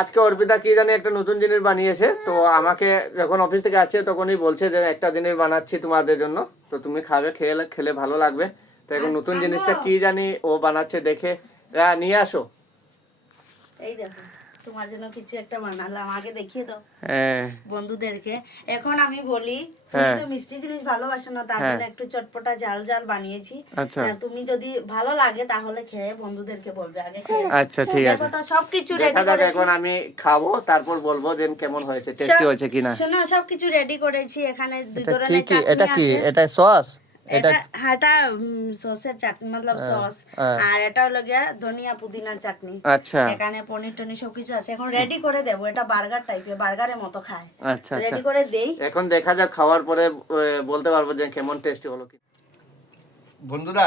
আজকে অর্পিতা কি জানি একটা নতুন জিনিস বানিয়েছে, তো আমাকে যখন অফিস থেকে আসছে তখনই বলছে যে একটা জিনিস বানাচ্ছি তোমাদের জন্য, তো তুমি খাবে, খেলে খেলে ভালো লাগবে। তো এখন নতুন জিনিসটা কি জানি ও বানাচ্ছে, দেখে নিয়ে আসো। এই দেখো তোমার জন্য কিছু একটা বানালাম, আগে দেখিয়ে দাও হ্যাঁ বন্ধুদেরকে। এখন আমি বলি তুমি তো মিষ্টি জিনিস ভালোবাসো না, তার জন্য একটু চটপটা ঝাল ঝাল বানিয়েছি। আচ্ছা তুমি যদি ভালো লাগে তাহলে খেয়ে বন্ধুদেরকে বলবে, আগে খেয়ে আচ্ছা ঠিক আছে, দেখো তো সবকিছু দেখা রেডি যাক। করেছি। এখন আমি খাবো, তারপর বলবো যে কেমন হয়েছে, টেস্টি হয়েছে কিনা। শোনো সবকিছু রেডি করেছি, এখানে দুই এটা কি ধরনের কি, চাটনি এটা কি, আছে। এটা সস? এটা এটা সসের চাটনি, মতলব সস। আর এটা হলো গিয়া ধনিয়া পুদিনার চাটনি। আচ্ছা এখানে পনির টনির সবকিছু আছে, এখন রেডি করে দেবো। এটা বার্গার টাইপের, বার্গারের মতো খায়। আচ্ছা রেডি করে দেই। এখন দেখা যাক, খাওয়ার পরে বলতে পারবো যে কেমন টেস্টি হলো কি। বন্ধুরা,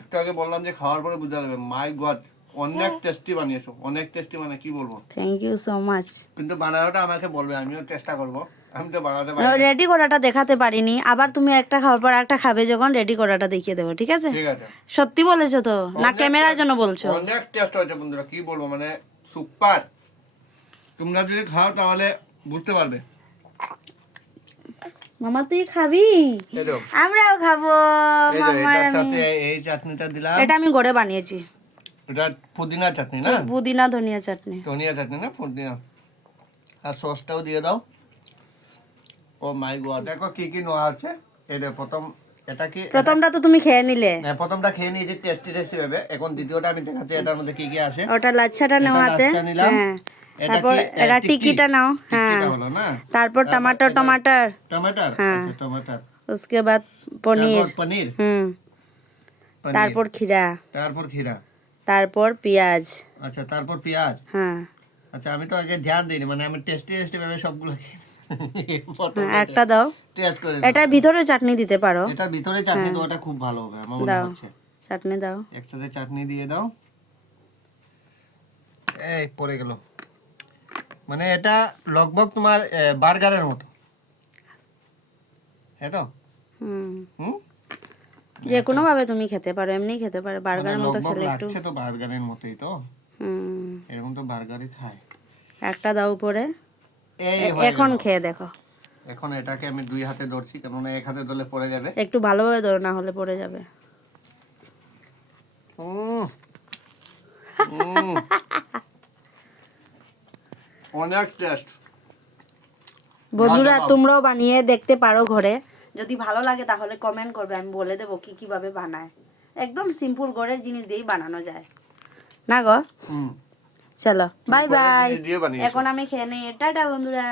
একটু আগে বললাম যে খাওয়ার পরে বুঝা যাবে। মাই গড, অনেক টেস্টি বানিয়েছো, অনেক টেস্টি, মানে কি বলবো। Thank you so much. কিন্তু বানানোটা আমাকে বলবে, আমিও চেষ্টা করব। আমি তো বানাতে পারি না। রেডি করাটা দেখাতে পারিনি, আবার তুমি একটা খাওয়ার পর একটা খাবে যখন, রেডি করাটা দেখিয়ে দেবো, ঠিক আছে? ঠিক আছে। সত্যি বলেছো তো, না ক্যামেরার জন্য বলছো? অনেক টেস্ট হয়েছে বন্ধুরা, কি বলবো, মানে সুপার। তোমরা যদি খাও তাহলে বুঝতে পারবে। মামা তুই খাবি? আমরাও খাবো। মামার আমি এই চাটনিটা দিলাম, এটা আমি ঘরে বানিয়েছি। এটা পুদিনা চাটনি না? পুদিনা ধনিয়া চাটনি। ধনিয়া চাটনি না, পুদিনা। আর সসটাও দিয়ে দাও। ও মাই গড, দেখো কি কি নেওয়া আছে। এই দেখো, প্রথম এটা কি, প্রথমটা তো তুমি খেয়ে নিলে। হ্যাঁ প্রথমটা খেয়ে নিয়েছি টেস্টি টেস্টি ভাবে। এখন দ্বিতীয়টা আমি দেখাচ্ছি এটার মধ্যে কি কি আছে। ওটা লাচ্ছাটা নাও এটা হাতে। লাচ্ছা নিলাম। হ্যাঁ, এটা তারপর কি, এটা টিকিটা নাও। হ্যাঁ, টিকিটা হলো না? তারপর টমাটো টমাটার, टमाटर, हाँ। अच्छा टमाटर, उसके बाद पनीर। তারপর পনির, পনির, তারপর खीरा, তারপর खीरा, তারপর পেঁয়াজ। আচ্ছা তারপর পেঁয়াজ। হ্যাঁ, আচ্ছা আমি তো আগে ধ্যান দিইনি, মানে আমি টেস্টি টেস্টি ভাবে সবগুলো একটা দাও। টেস্ট করে এটার ভিতরে চাটনি দিতে পারো। এটার ভিতরে চাটনি দেওয়াটা খুব ভালো হবে আমার মনে দাও, হচ্ছে। চাটনি দাও। একসাথে চাটনি দিয়ে দাও। এই পড়ে গেল। মানে এটা লগভগ তোমার বার্গারের মতো, হ্যাঁ তো? হুম, যে কোনো ভাবে তুমি খেতে পারো, এমনি খেতে পারো, বার্গারের মতো লগভগ খেলে একটু। লাগছে তো বার্গারের মতোই তো। এরকম তো বার্গারই খায়। একটা দাও উপরে। এই হয়ে এখন গেল। খেয়ে দেখো। এখন এটাকে আমি দুই হাতে ধরছি, কেননা এক হাতে ধরলে পড়ে যাবে। একটু ভালোভাবে ধরো, না হলে পড়ে যাবে। উম, উম, অনেক টেস্ট। বন্ধুরা তোমরাও বানিয়ে দেখতে পারো ঘরে, যদি ভালো লাগে তাহলে কমেন্ট করবে, আমি বলে দেবো কি কিভাবে বানায়। একদম সিম্পল ঘরের জিনিস দিয়েই বানানো যায় না গো। চলো বাই বাই, এখন আমি খেয়ে নেই। টাটা বন্ধুরা।